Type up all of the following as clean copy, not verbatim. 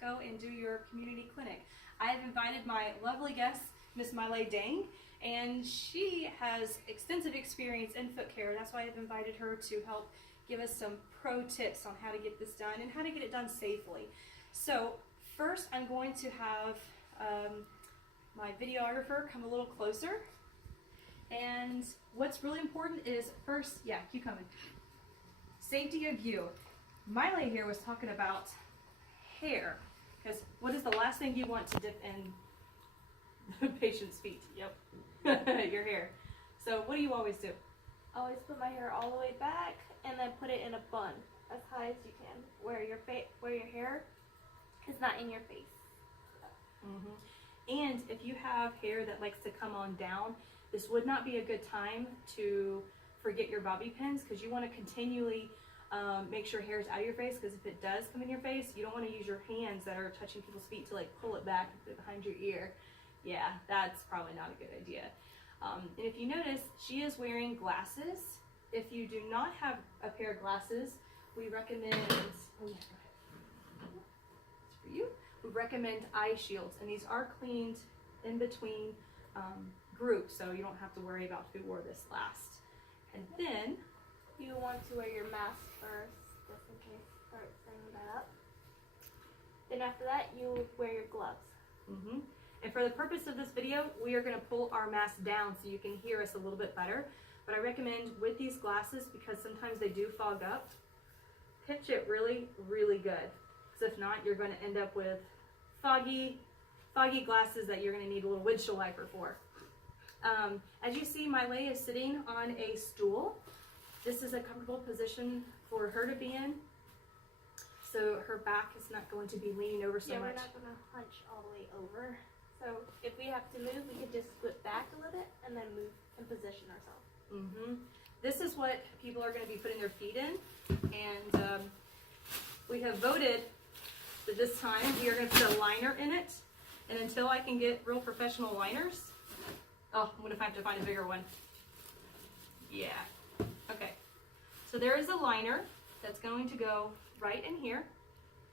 go and do your community clinic. I have invited my lovely guest, Miss Miley Dang, and she has extensive experience in foot care. That's why I've invited her to help give us some pro tips on how to get this done and how to get it done safely. So first I'm going to have my videographer come a little closer. And what's really important is first, yeah, keep coming. Safety of you. Miley here was talking about hair, because what is the last thing you want to dip in the patient's feet? Yep, your hair. So what do you always do? Always put my hair all the way back and then put it in a bun as high as you can, where your hair is not in your face. And if you have hair that likes to come on down, this would not be a good time to forget your bobby pins, because you want to continually make sure hair is out of your face, because if it does come in your face, you don't want to use your hands that are touching people's feet to like pull it back and put it behind your ear. Yeah, that's probably not a good idea. And if you notice, she is wearing glasses. If you do not have a pair of glasses, we recommend, oh yeah, go ahead. It's for you. We recommend eye shields, and these are cleaned in between groups, so you don't have to worry about who wore this last. And then you want to wear your mask first, just in case start setting that up. Then after that, you wear your gloves. And for the purpose of this video, we are going to pull our mask down so you can hear us a little bit better. But I recommend with these glasses, because sometimes they do fog up, pitch it really, really good. Because if not, you're going to end up with foggy glasses that you're going to need a little windshield wiper for. As you see, Miley is sitting on a stool. This is a comfortable position for her to be in, so her back is not going to be leaning over so much. Yeah, we're not going to hunch all the way over. So if we have to move, we can just flip back a little bit and then move and position ourselves. This is what people are going to be putting their feet in, and we have voted that this time we are going to put a liner in it. And until I can get real professional liners, oh, I'm going to have to find a bigger one. Yeah. Okay. So there is a liner that's going to go right in here.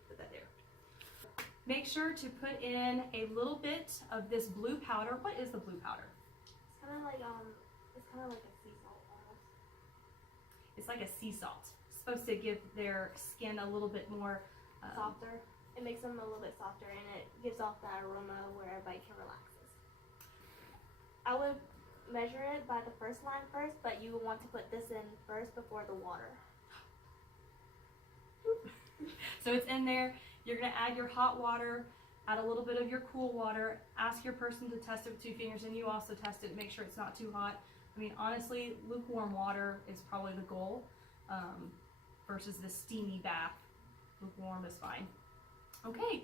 Put that there. Make sure to put in a little bit of this blue powder. What is the blue powder? It's kind of like a sea salt almost. It's like a sea salt. It's supposed to give their skin a little bit more softer. It makes them a little bit softer, and it gives off that aroma where everybody can relax. I would measure it by the first line first, but you would want to put this in first before the water. So it's in there. You're going to add your hot water, add a little bit of your cool water, ask your person to test it with 2 fingers, and you also test it, make sure it's not too hot. I mean, honestly, lukewarm water is probably the goal versus the steamy bath. Lukewarm is fine. Okay,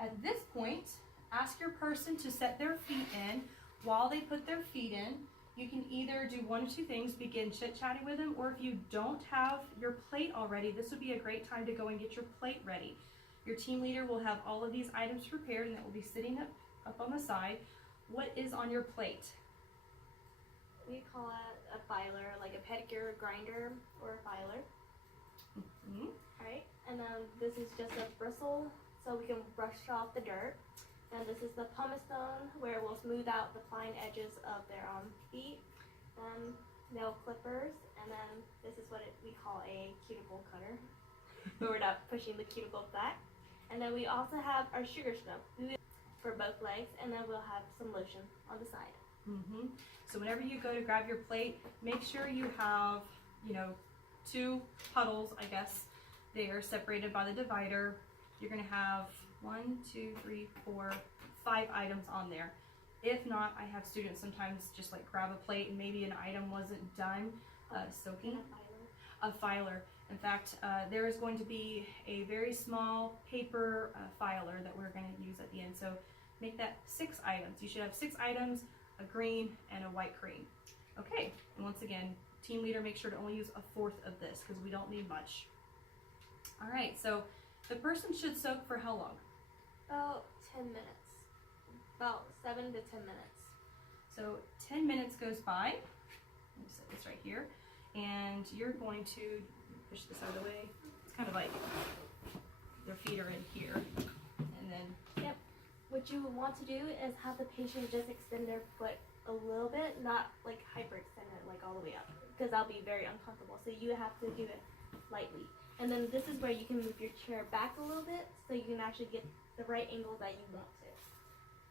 at this point, ask your person to set their feet in. While they put their feet in, you can either do one of 2 things, begin chit-chatting with them, or if you don't have your plate already, this would be a great time to go and get your plate ready. Your team leader will have all of these items prepared, and it will be sitting up on the side. What is on your plate? We call it a filer, like a pedicure grinder or a filer. Alright, and then this is just a bristle, so we can brush off the dirt. And this is the Pumice Stone, where it will smooth out the fine edges of their feet. Then nail clippers, and then this is what we call a cuticle cutter, but we're not pushing the cuticle back. And then we also have our sugar scrub for both legs, and then we'll have some lotion on the side. So whenever you go to grab your plate, make sure you have, 2 puddles, I guess. They are separated by the divider. You're going to have 1, 2, 3, 4, 5 items on there. If not, I have students sometimes just like grab a plate and maybe an item wasn't done soaking. A filer. In fact, there is going to be a very small paper filer that we're going to use at the end. So make that 6 items. You should have 6 items, a green and a white cream. Okay, and once again, team leader, make sure to only use a 4th of this because we don't need much. All right, so the person should soak for how long? About 10 minutes. About 7 to 10 minutes. So 10 minutes goes by. Let me set this right here. And you're going to push this out of the way. It's kind of like their feet are in here. And you want to do is have the patient just extend their foot a little bit, not like hyperextend it like all the way up, because that'll be very uncomfortable. So you have to do it lightly. And then this is where you can move your chair back a little bit so you can actually get the right angle that you want to.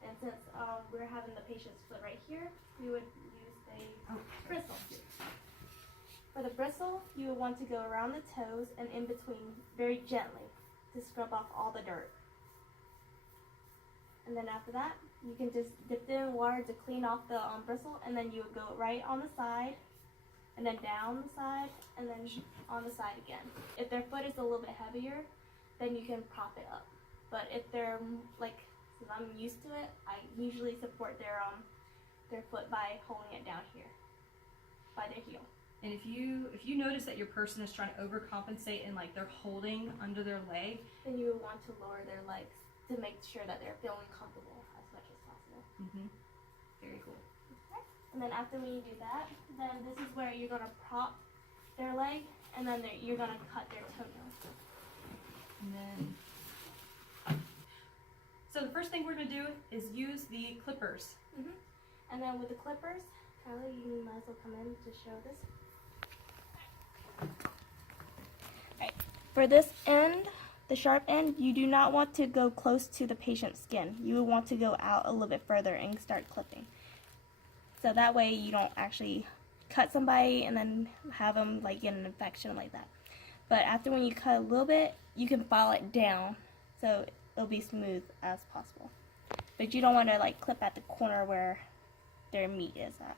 And since we're having the patient's foot right here, we would use a bristle. For the bristle, you would want to go around the toes and in between very gently to scrub off all the dirt. And then after that, you can just dip it in water to clean off the bristle, and then you would go right on the side, and then down the side, and then on the side again. If their foot is a little bit heavier, then you can prop it up. But if they're like, since I'm used to it, I usually support their foot by holding it down here, by their heel. And if you notice that your person is trying to overcompensate and like they're holding under their leg, then you would want to lower their legs to make sure that they're feeling comfortable as much as possible. Very cool. Okay. And then after when you do that, then this is where you're gonna prop their leg, and then you're gonna cut their toenails. And then, so the first thing we're gonna do is use the clippers. And then with the clippers, Kylie, you might as well come in to show this. Alright, for this end, the sharp end, you do not want to go close to the patient's skin. You would want to go out a little bit further and start clipping. So that way you don't actually cut somebody and then have them like get an infection like that. But after when you cut a little bit, you can file it down so it'll be smooth as possible. But you don't want to like clip at the corner where their meat is at.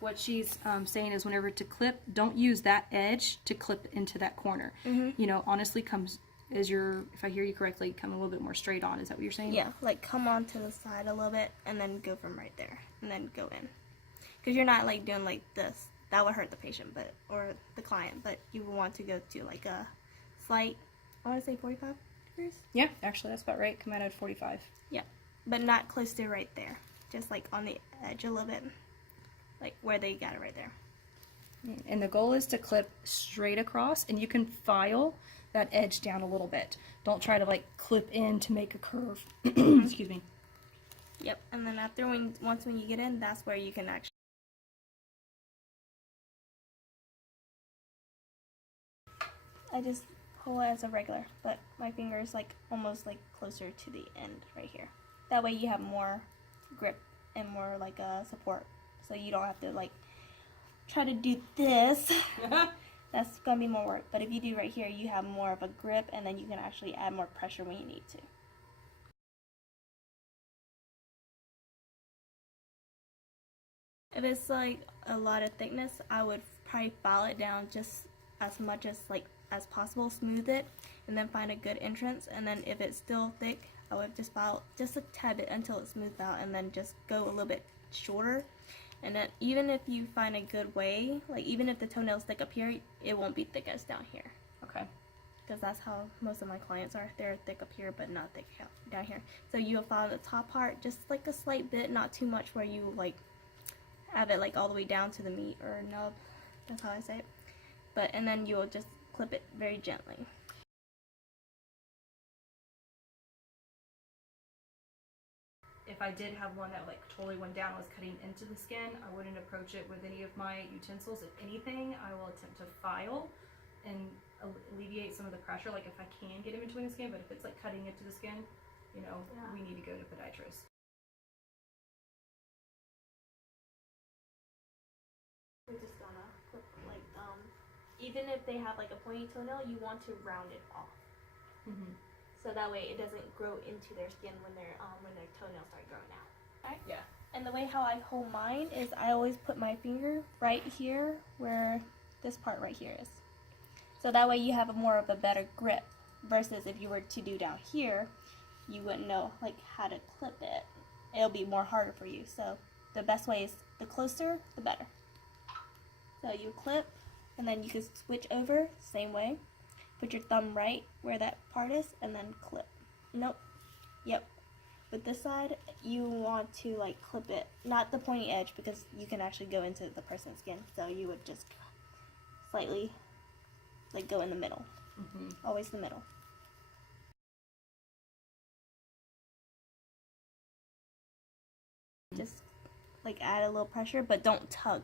What she's saying is whenever to clip, don't use that edge to clip into that corner. You know, honestly comes as your, if I hear you correctly, come a little bit more straight on. Is that what you're saying? Yeah, like come on to the side a little bit and then go from right there and then go in. Because you're not like doing like this. That would hurt the patient, but or the client. But you would want to go to like a slight, I want to say 45 degrees. Yeah, actually that's about right. Come out at 45. Yeah, but not close to right there. Just like on the edge a little bit, like where they got it right there. And the goal is to clip straight across, and you can file that edge down a little bit. Don't try to like clip in to make a curve. Excuse me. Yep, and then after once when you get in, that's where you can actually. I just pull it as a regular, but my finger is like almost like closer to the end right here. That way you have more grip and more like support, so you don't have to like try to do this. That's gonna be more work. But if you do right here, you have more of a grip, and then you can actually add more pressure when you need to. If it's like a lot of thickness, I would probably file it down just as much as as possible, smooth it, and then find a good entrance. And then if it's still thick, I would just file just a tad bit until it's smoothed out, and then just go a little bit shorter. And then even if you find a good way, like even if the toenails thick up here, it won't be thick as down here. Okay. Because that's how most of my clients are. They're thick up here, but not thick down here. So you'll file the top part just like a slight bit, not too much where you like have it like all the way down to the meat or nub. That's how I say it. But and then you'll just clip it very gently. If I did have one that like totally went down, was cutting into the skin, I wouldn't approach it with any of my utensils. If anything, I will attempt to file and alleviate some of the pressure, like if I can get in between the skin. But if it's like cutting into the skin, you know, we need to go to podiatrist. We're just gonna clip like even if they have like a pointy toenail, you want to round it off. So that way it doesn't grow into their skin when their toenails start growing out. Right? Yeah. And the way how I hold mine is I always put my finger right here where this part right here is. So that way you have more of a better grip, versus if you were to do down here, you wouldn't know like how to clip it. It'll be more harder for you. So the best way is the closer, the better. So you clip, and then you can switch over, same way. Put your thumb right where that part is, and then clip. Nope. Yep. With this side, you want to like clip it, not the pointy edge, because you can actually go into the person's skin. So you would just slightly like go in the middle. Always the middle. just like add a little pressure, but don't tug.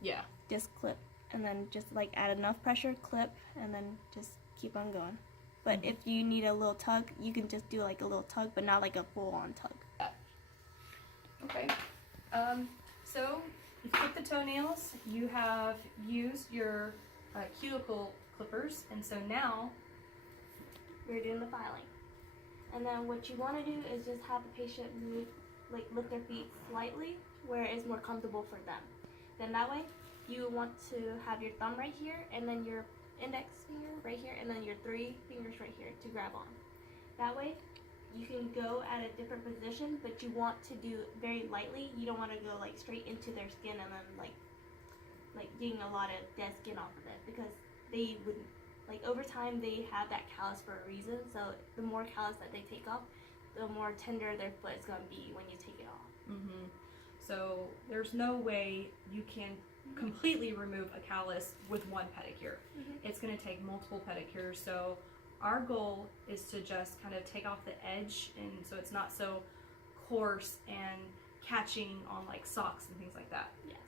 Yeah. Just clip, and then just like add enough pressure, clip, and then just keep on going. But if you need a little tug, you can just do like a little tug, but not like a full-on tug. Okay. So you clip the toenails. You have used your cuticle clippers, and so now We're doing the filing. And then what you want to do is just have the patient move, like lift their feet slightly where it's more comfortable for them. Then that way, you want to have your thumb right here, and then your index finger right here, and then your 3 fingers right here to grab on. That way, you can go at a different position, but you want to do it very lightly. You don't want to go like straight into their skin and then like getting a lot of dead skin off of it, because they would, like over time they have that callus for a reason. So the more callus that they take off, the more tender their foot is going to be when you take it off. Mm-hmm. So there's no way you can completely remove a callus with one pedicure. It's going to take multiple pedicures. So our goal is to just kind of take off the edge, and so it's not so coarse and catching on like socks and things like that. Yes.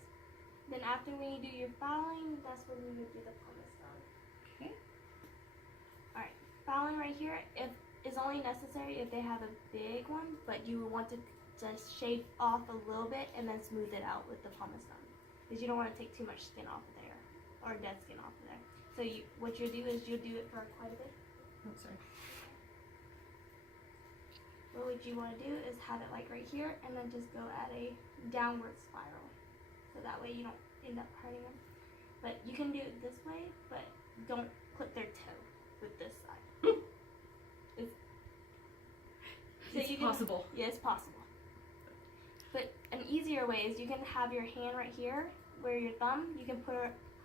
Then after when you do your filing, that's when you would do the pumice stone. Okay. Alright, filing right here is only necessary if they have a big one, but you would want to just shave off a little bit and then smooth it out with the pumice stone, because you don't want to take too much skin off of there, or dead skin off of there. So what you'll do is you'll do it for quite a bit. Oh, sorry. What you want to do is have it like right here, and then just go at a downward spiral, so that way you don't end up hurting them. But you can do it this way, but don't clip their toe with this side. It's possible. Yeah, it's possible. But an easier way is you can have your hand right here, where your thumb, you can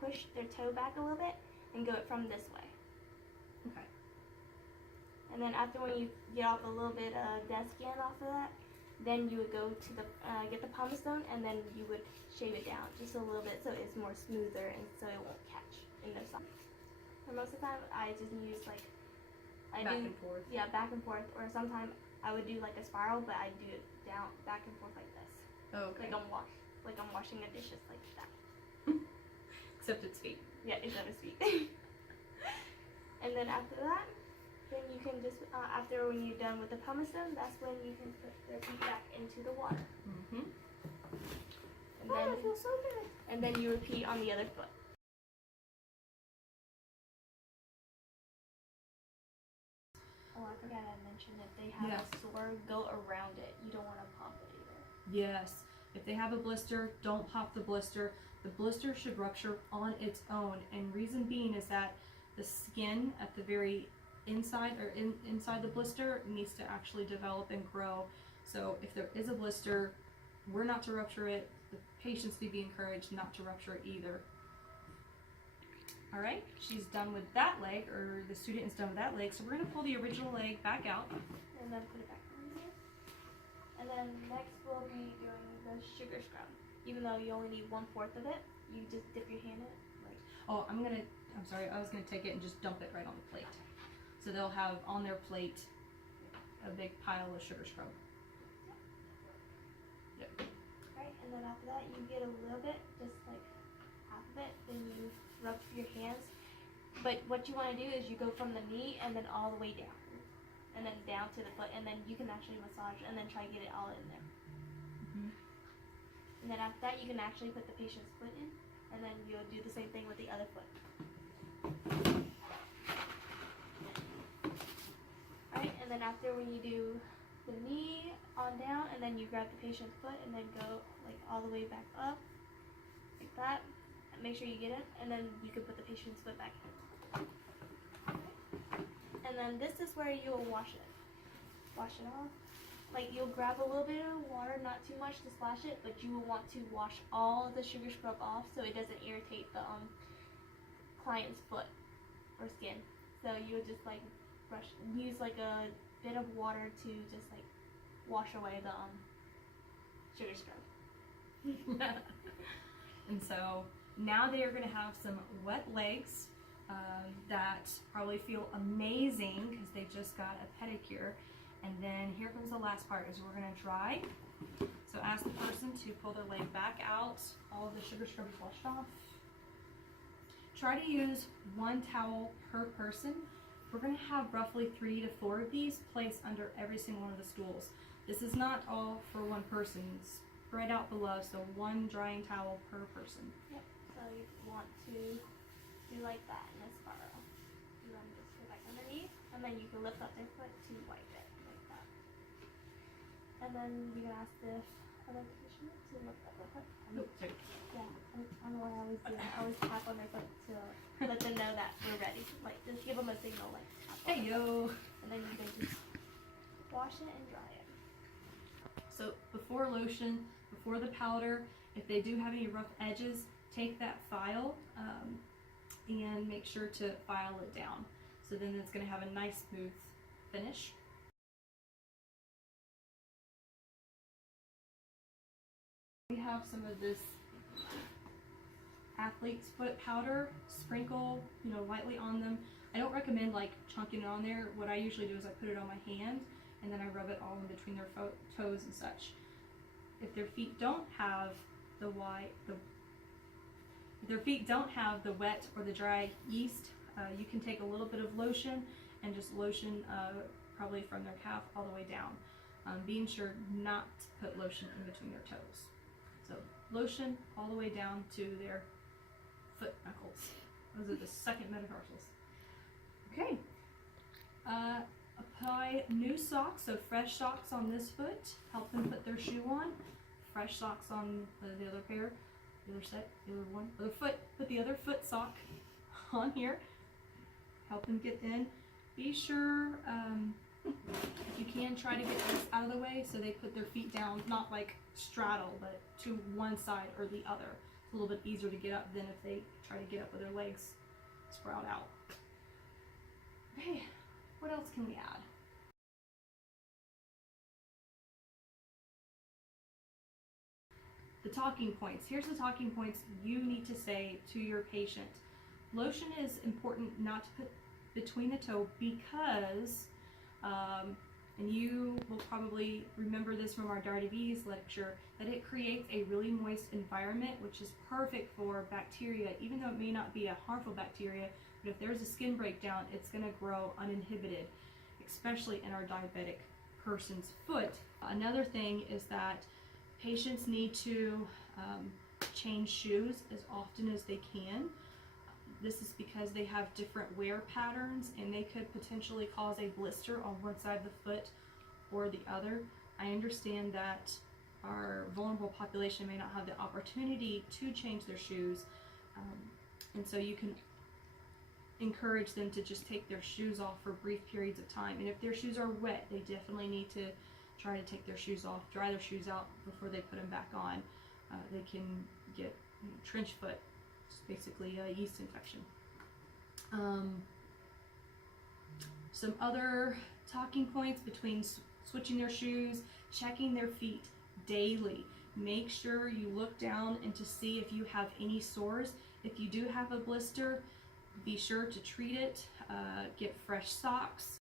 push their toe back a little bit and go it from this way. Okay. And then after when you get off a little bit of dead skin off of that, then you would go to the get the pumice stone, and then you would shave it down just a little bit so it's more smoother and so it won't catch in the sun. And most of the time I just use like Back and forth. Yeah, back and forth, or sometimes I would do like a spiral, but I do it down back and forth like this. Oh, okay. Like I'm washing the dishes like that. Except it's feet. Yeah, except it's feet. And then after that, then you can just after when you're done with the pumice stone, that's when you can put their feet back into the water. Mm-hmm. And then it feels so good. And then you repeat on the other foot. Oh, I forgot I mentioned if they have a sore, go around it. You don't want to pop it either. Yes. If they have a blister, don't pop the blister. The blister should rupture on its own, and reason being is that the skin at the very inside or inside the blister needs to actually develop and grow. So if there is a blister, we're not to rupture it. The patients need to be encouraged not to rupture it either. All right, she's done with that leg, or the student is done with that leg. So we're going to pull the original leg back out. And then put it back on here. And then next we'll be doing the sugar scrub. Even though you only need 1/4 of it, you just dip your hand in it. Oh, I'm sorry, I was going to take it and just dump it right on the plate. So they'll have on their plate a big pile of sugar scrub. Yep. Right, and then after that you get a little bit, just like half of it, then you rub your hands. But what you want to do is you go from the knee and then all the way down. And then down to the foot, and then you can actually massage and then try to get it all in there. Mm-hmm. And then after that you can actually put the patient's foot in, and then you'll do the same thing with the other foot. Right, and then after when you do the knee on down, and then you grab the patient's foot and then go like all the way back up, like that. And make sure you get it, and then you can put the patient's foot back in. And then this is where you'll wash it. Wash it off. Like you'll grab a little bit of water, not too much to splash it, but you will want to wash all the sugar scrub off so it doesn't irritate the client's foot or skin. So you would just like use like a bit of water to just like wash away the sugar scrub. And so now they are going to have some wet legs that probably feel amazing because they just got a pedicure. And then here comes the last part, is we're going to dry. So ask the person to pull their leg back out, all of the sugar scrub is washed off. Try to use one towel per person. We're going to have roughly 3 to 4 of these placed under every single one of the stools. This is not all for one person. Spread out below, so one drying towel per person. Yep. So you want to do like that in a spiral. And then just go back underneath, and then you can lift up their foot to wipe it like that. And then you can ask the other patient to lift up their foot. Yeah, I don't know what I always do. I always tap on their foot to let them know that we're ready. Like, just give them a signal, like, tap on Hey their yo! foot. And then you can just wash it and dry it. So before lotion, before the powder, if they do have any rough edges, take that file and make sure to file it down. So then it's going to have a nice smooth finish. We have some of this athlete's foot powder. Sprinkle, lightly on them. I don't recommend like chunking it on there. What I usually do is I put it on my hand and then I rub it all in between their toes and such. If their feet don't have the wet or the dry yeast, you can take a little bit of lotion and just lotion probably from their calf all the way down. Being sure not to put lotion in between their toes. So lotion all the way down to their foot knuckles. Those are the second metatarsals. Okay. Apply new socks, so fresh socks on this foot. Help them put their shoe on. Fresh socks on the other pair, the other set, the other one, other foot. Put the other foot sock on here. Help them get in. Be sure, if you can, try to get this out of the way so they put their feet down, not like straddle, but to one side or the other. It's a little bit easier to get up than if they try to get up with their legs sprout out. Okay, what else can we add? The talking points. Here's the talking points you need to say to your patient. Lotion is important not to put between the toe because, and you will probably remember this from our diabetes lecture, that it creates a really moist environment, which is perfect for bacteria, even though it may not be a harmful bacteria, but if there's a skin breakdown, it's going to grow uninhibited, especially in our diabetic person's foot. Another thing is that patients need to change shoes as often as they can. This is because they have different wear patterns and they could potentially cause a blister on one side of the foot or the other. I understand that our vulnerable population may not have the opportunity to change their shoes, and so you can encourage them to just take their shoes off for brief periods of time. And if their shoes are wet, they definitely need to try to take their shoes off, dry their shoes out before they put them back on. They can get trench foot, it's basically a yeast infection. Some other talking points between switching their shoes, checking their feet daily. Make sure you look down and to see if you have any sores. If you do have a blister, be sure to treat it. Get fresh socks.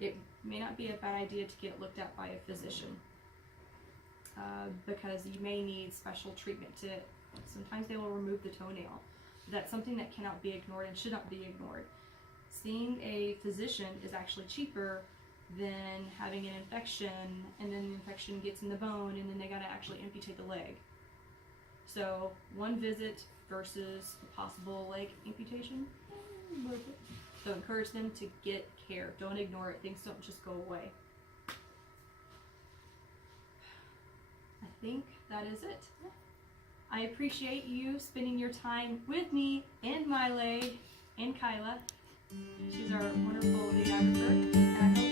It may not be a bad idea to get looked at by a physician because you may need special treatment to, sometimes they will remove the toenail. That's something that cannot be ignored and should not be ignored. Seeing a physician is actually cheaper than having an infection, and then the infection gets in the bone and then they gotta actually amputate the leg. So one visit versus a possible leg amputation, worth it. So encourage them to get care. Don't ignore it. Things don't just go away. I think that is it. I appreciate you spending your time with me and Miley and Kyla. She's our wonderful videographer. And I hope